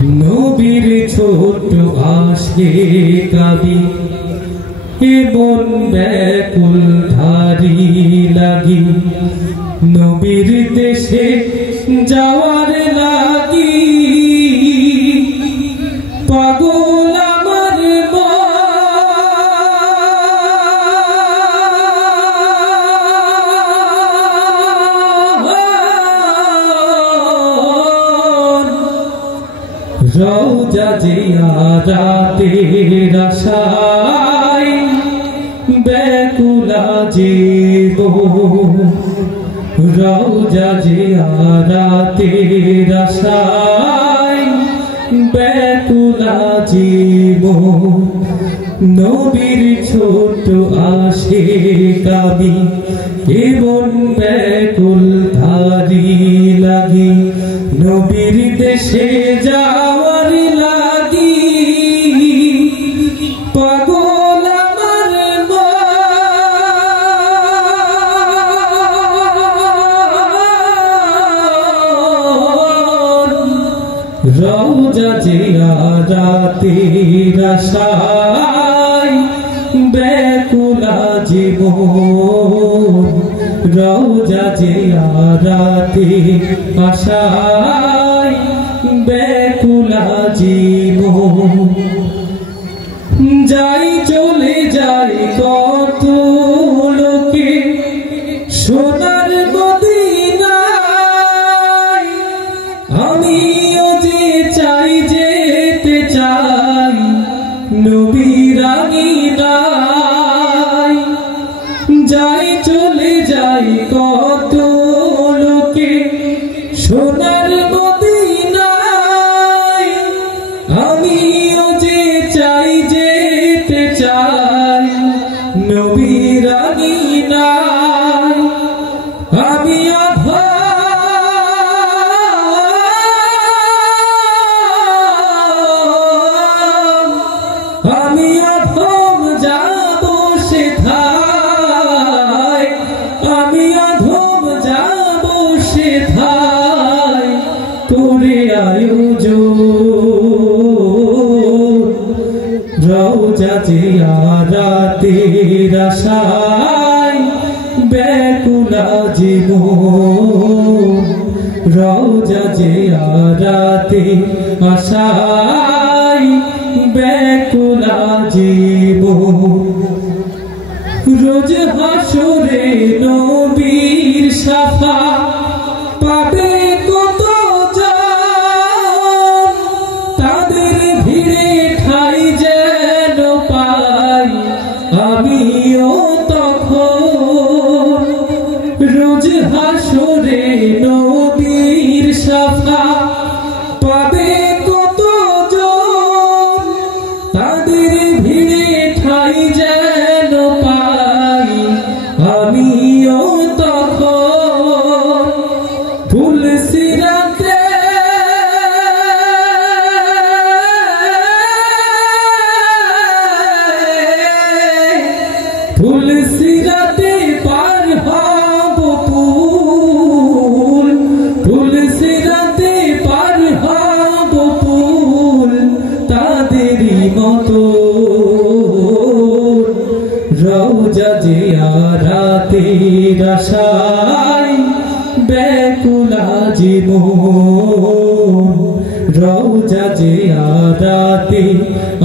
নবীর ছোট আশিক আমি এমন ব্যাকুল ধারি লাগি নবীর দেশে যাওয়ার লাগি পাগল আমার রওজা জিয়ারাতের আশায় ব্যাকুলা জীবন রওজা জিয়ারাতের আশায় ব্যাকুলা জীবন নবীর ছোট আশিক আমি এমন ব্যাকুল ধারি লাগি নবীর দেশে যাওয়ার লাগি পাগল আমার রওজা জিয়ারাতের আশায় ব্যাকুলা জীবন রওজা জিয়ারাতের আশায় ব্যাকুলা জীবন যাই চলে যাই কত লোকে সোনার মদিনায় আমিও যে চাই যেতে চাই নবীর আঙিনায় যাই চলে যাই কত লোকে সোনার মদিনায় আমিও যে চাই যেতে চাই নবীর আঙিনায় আমি অধম যাব সেথায় আমি অধম যাব সেথায় করে আয়োজন রওজা জিয়ারাতের আশায় ব্যাকুলা জীবন রওজা জিয়ারাতের আশায় ব্যাকুলা জীবন রোজ হাসরে নবীর শাফাত পাবে কত জন তাদের ভিড়ে ঠাই যেন পাই আমিও তখন রোজ হাসরে নবীর শাফাত পাবে কত জন তাদের ভিড়ে ঠাই যেন পাই আমিও তখন ফুল সিরাতে ফুল সিরাতে পার হব ফুল ফুল সিরাতে পার হব ফুল তাদেরই মতো রওজা জিয়ারাতের আশায় ব্যাকুলা জীবন রওজা জিয়ারাতের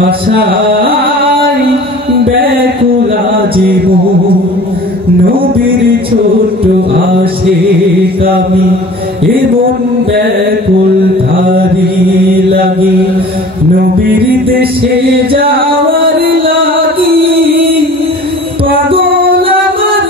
আশায় ব্যাকুলা জীবন নবীর ছোট আশিক আমি এমন ব্যাকুল ধারি লাগি নবীর দেশে যাওয়ার লাগি পাগল আমার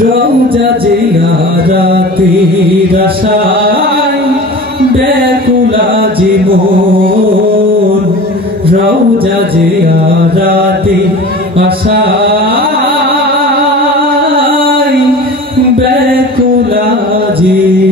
রওজা জিয়ারাতের আশায় ব্যাকুলা জীবন রওজা জিয়ারাতের আশায় ব্যাকুলা জীবন।